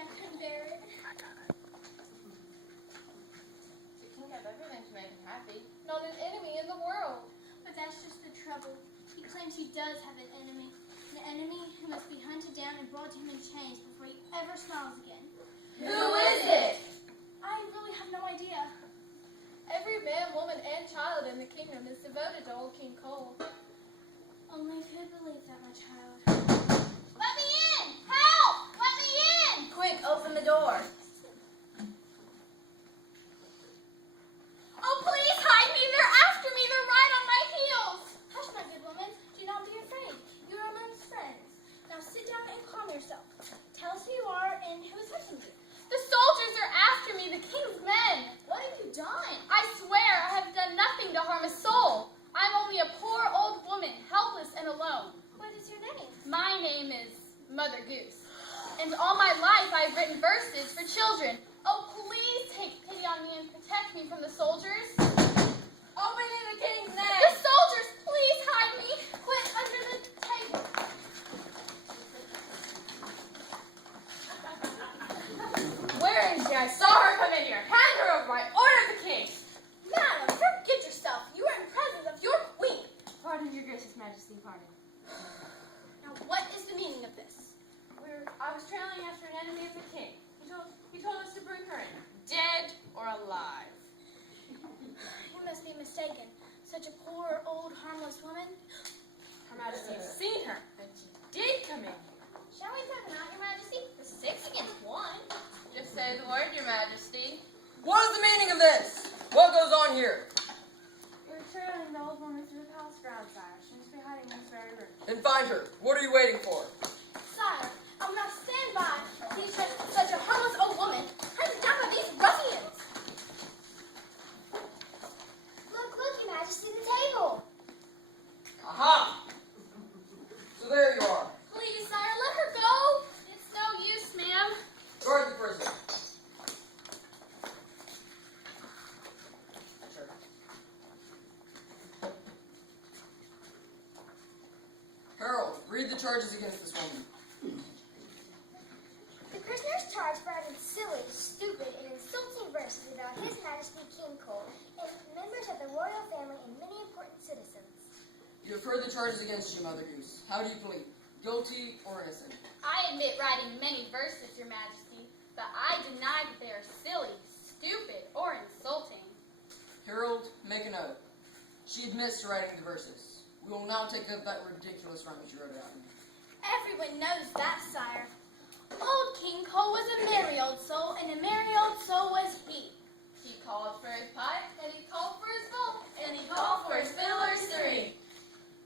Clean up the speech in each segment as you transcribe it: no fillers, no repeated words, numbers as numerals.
I couldn't bear it. The king has everything to make him happy. Not an enemy in the world. But that's just the trouble. He claims he does have an enemy. An enemy who must be hunted down and brought to him in chains before he ever smiles again. Who is it? I really have no idea. Every man, woman, and child in the kingdom is devoted to old King Cole. Only could believe that, my child. Let me in! Help! Let me in! Quick, open the door. Oh, please hide me! They're after me! They're right on my heels! Hush, my good woman. Do not be afraid. You are amongst friends. Now sit down and calm yourself. Tell us who you are and who is hunting you. The soldiers are after me, the king's men! What have you done? I swear I have done nothing to harm a soul. I'm only a poor old woman, helpless and alone. What is your name? My name is Mother Goose, and all my life I've written verses for children. Oh, please take pity on me and protect me from the soldiers. Open in the king's The name. soldiers, please hide me. Quit under the table. Where is she? I saw her come in here. Hand her over by order of the king. Madam, forget yourself. You are in presence of your queen. Pardon, your gracious majesty, pardon. Now, what is the meaning of this? I was trailing after an enemy of the king. He told us to bring her in, dead or alive. You must be mistaken. Such a poor, old, harmless woman. Her majesty has seen her, and she did come in here. Shall we play them out, your majesty? For 6 against 1. Just say the word, your majesty. What is the meaning of this? What goes on here? We're trailing the old woman through the palace grounds, sire. She must be hiding in this very room. Then find her. What are you waiting for? Sire, I will not stand by. He's just such a harmless old woman. Hunted down by these ruffians. Look, your majesty, the table. Aha! So there you are. Please, sire, let her go. It's no use, ma'am. Guard the prison. Harold, read the charges against this woman. The prisoner is charged for having silly, stupid, and insulting verses about His Majesty King Cole and members of the royal family and many important citizens. You have heard the charges against you, Mother Goose. How do you plead? Guilty or innocent? I admit writing many verses, your majesty, but I deny that they are silly, stupid, or insulting. Harold, make a note. She admits to writing the verses. We will now take up that ridiculous rhyme that you wrote out. Everyone knows that, sire. Old King Cole was a merry old soul, and a merry old soul was he. He called for his pipe, and he called for his bowl, and he called for his fiddlers three.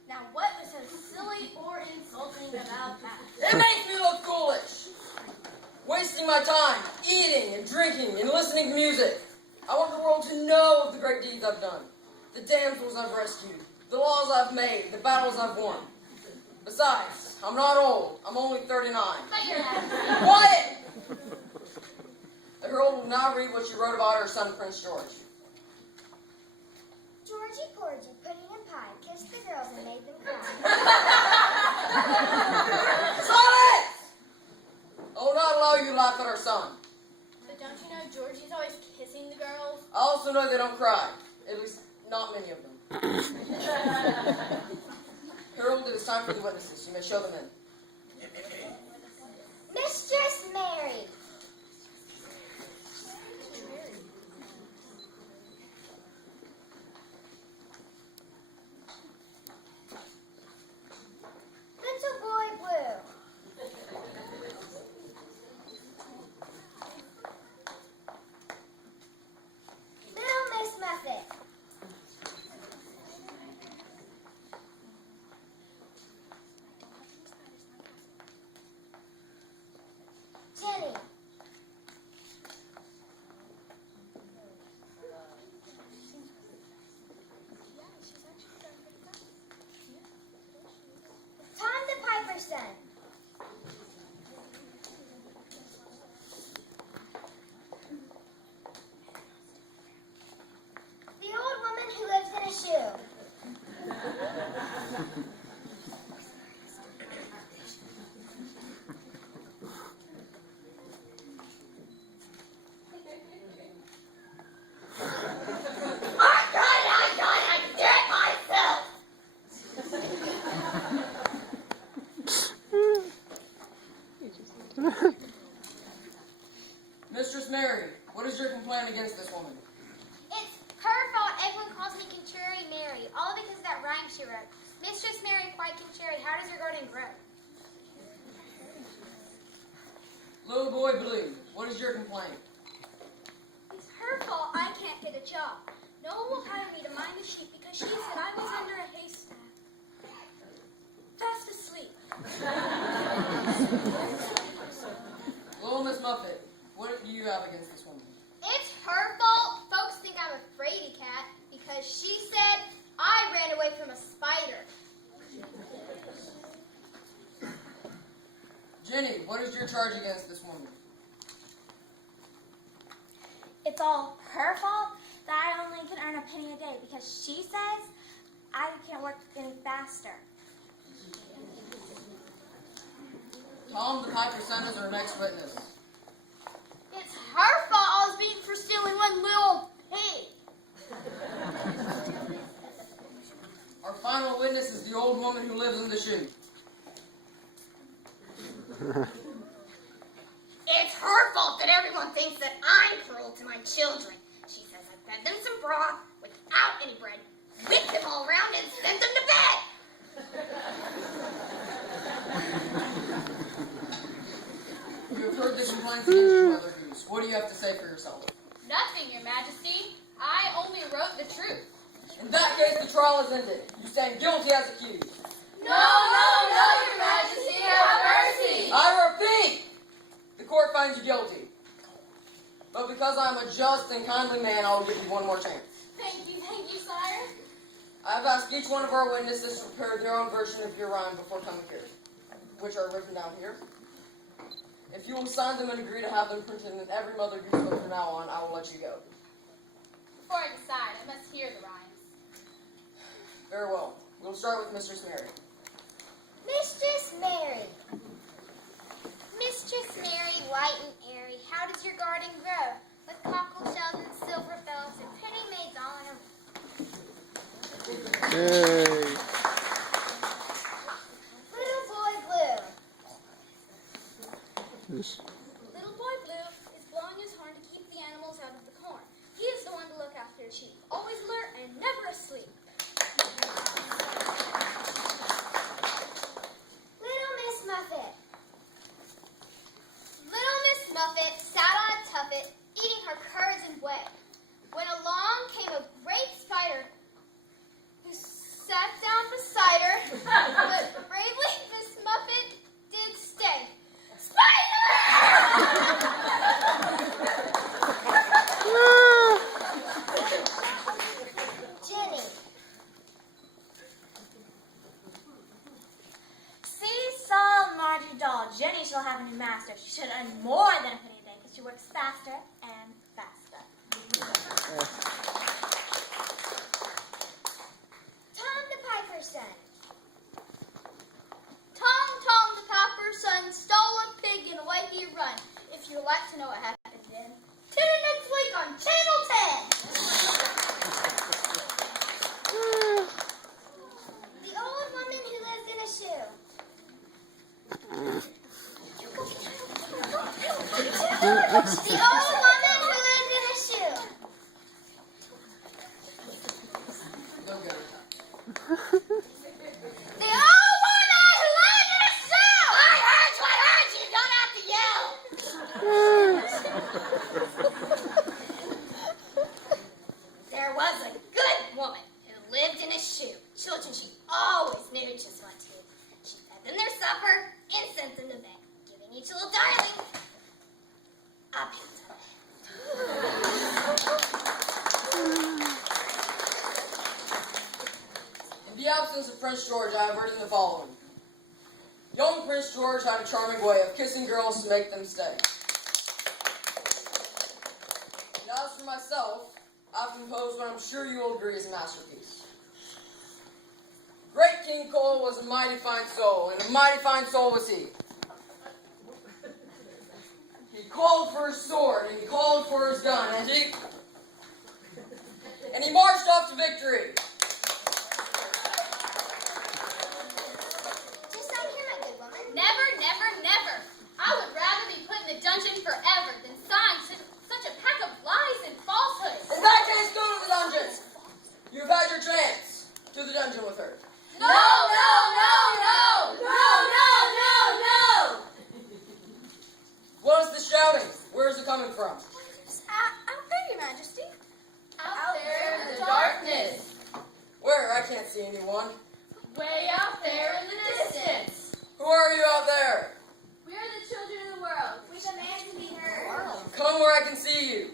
Now, what was so silly or insulting about that? It makes me look foolish. Wasting my time eating and drinking and listening to music. I want the world to know of the great deeds I've done, the damsels I've rescued, the laws I've made, the battles I've won. Besides, I'm not old. I'm only 39. But your majesty, Quiet! The Herald will now read what she wrote about her son, Prince George. Georgie Porgy, pudding and pie, kissed the girls and made them cry. Silence! I will not allow you to laugh at our son. But don't you know Georgie's always kissing the girls? I also know they don't cry. At least, not many of them. Harold, it is time for the witnesses. You may show them in. Mistress Mary. Little boy Blue. Little Miss Muffet. Mistress Mary, what is your complaint against this woman? It's her fault everyone calls me Contrary Mary, all because of that rhyme she wrote. Mistress Mary, quite contrary, how does your garden grow? Little boy Blue, what is your complaint? It's her fault I can't get a job. No one will hire me to mind the sheep because she said I was under a haystack. Fast asleep. Little Miss Muffet, what do you have against this woman? It's her fault folks think I'm a fraidy cat because she said I ran away from a spider. Jenny, what is your charge against this woman? It's all her fault that I only can earn a penny a day because she says I can't work any faster. Tom the Piper Son is our next witness. It's her fault I was beaten for stealing one little pig. Our final witness is the old woman who lives in the shoe. It's her fault that everyone thinks that I'm cruel to my children. She says I fed them some broth without any bread, whipped them all around, and sent them to bed. You have heard the complaints against you, Mother Goose. What do you have to say for yourself? Nothing, Your Majesty. I only wrote the truth. In that case, the trial is ended. You stand guilty as accused. No, Your Majesty, have mercy. I repeat, the court finds you guilty. But because I am a just and kindly man, I will give you one more chance. Thank you, sire. I have asked each one of our witnesses to prepare their own version of your rhyme before coming here, which are written down here. If you will sign them and agree to have them printed in every Mother Goose book from now on, I will let you go. Before I decide, I must hear the rhymes. Very well. We'll start with Mistress Mary. Mistress Mary. Mistress Mary, light and airy, how does your garden grow? With cockle shells and silver bells and pretty maids all in a Yay. Little boy Blue. Yes. Little boy Blue is blowing his horn to keep the animals out of the corn. He is the one to look after the sheep, always alert and never asleep. Little Miss Muffet. Little Miss Muffet sat on a tuffet, eating her curds and whey, when along came a great spider who sat down beside her, but bravely Miss Muffet did stay. Spider! Jenny. See, Saul, Margie Doll, Jenny shall have a new master. She should earn more than a penny a day because she works faster and faster. Tom the Piper's son. Tom the Piper's son stole a pig and away he run. If you'd like to know what happened then, tune in next week on Channel 10. The old woman who lives in a shoe. The old woman who lives in a shoe. Go get her. The old woman who lives in a shoe. I heard you. You don't have to yell. There was a good woman who lived in a shoe. Children she always knew just what to do. She fed them their supper and sent them to bed, giving each little darling a pizza. In the absence of Prince George, I have written the following. Young Prince George had a charming way of kissing girls to make them stay. And as for myself, I've composed what I'm sure you will agree is a masterpiece. Great King Cole was a mighty fine soul, and a mighty fine soul was he. He called for his sword, and he called for his gun, and he marched off to victory. Just like him, my good woman. Never, never, never. I would rather shouting? Where is it coming from? Out there, Your Majesty. Out there in the darkness. Where? I can't see anyone. Way out there in the distance. Who are you out there? We are the children of the world. We demand to be heard. Come where I can see you.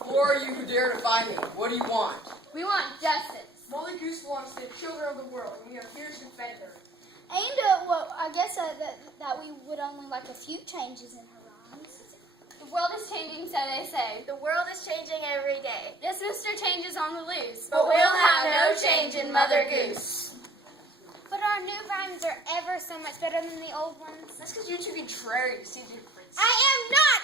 Who are you who dare to find me? What do you want? We want justice. Molly Goose belongs to the children of the world, and we are here to defend her. And, well, I guess that we would only like a few changes in her rhymes. The world is changing, so they say. The world is changing every day. Yes, Mr. Change is on the loose. But we'll have no change in Mother Goose. But our new rhymes are ever so much better than the old ones. That's because you're too contrary to see the difference. I am not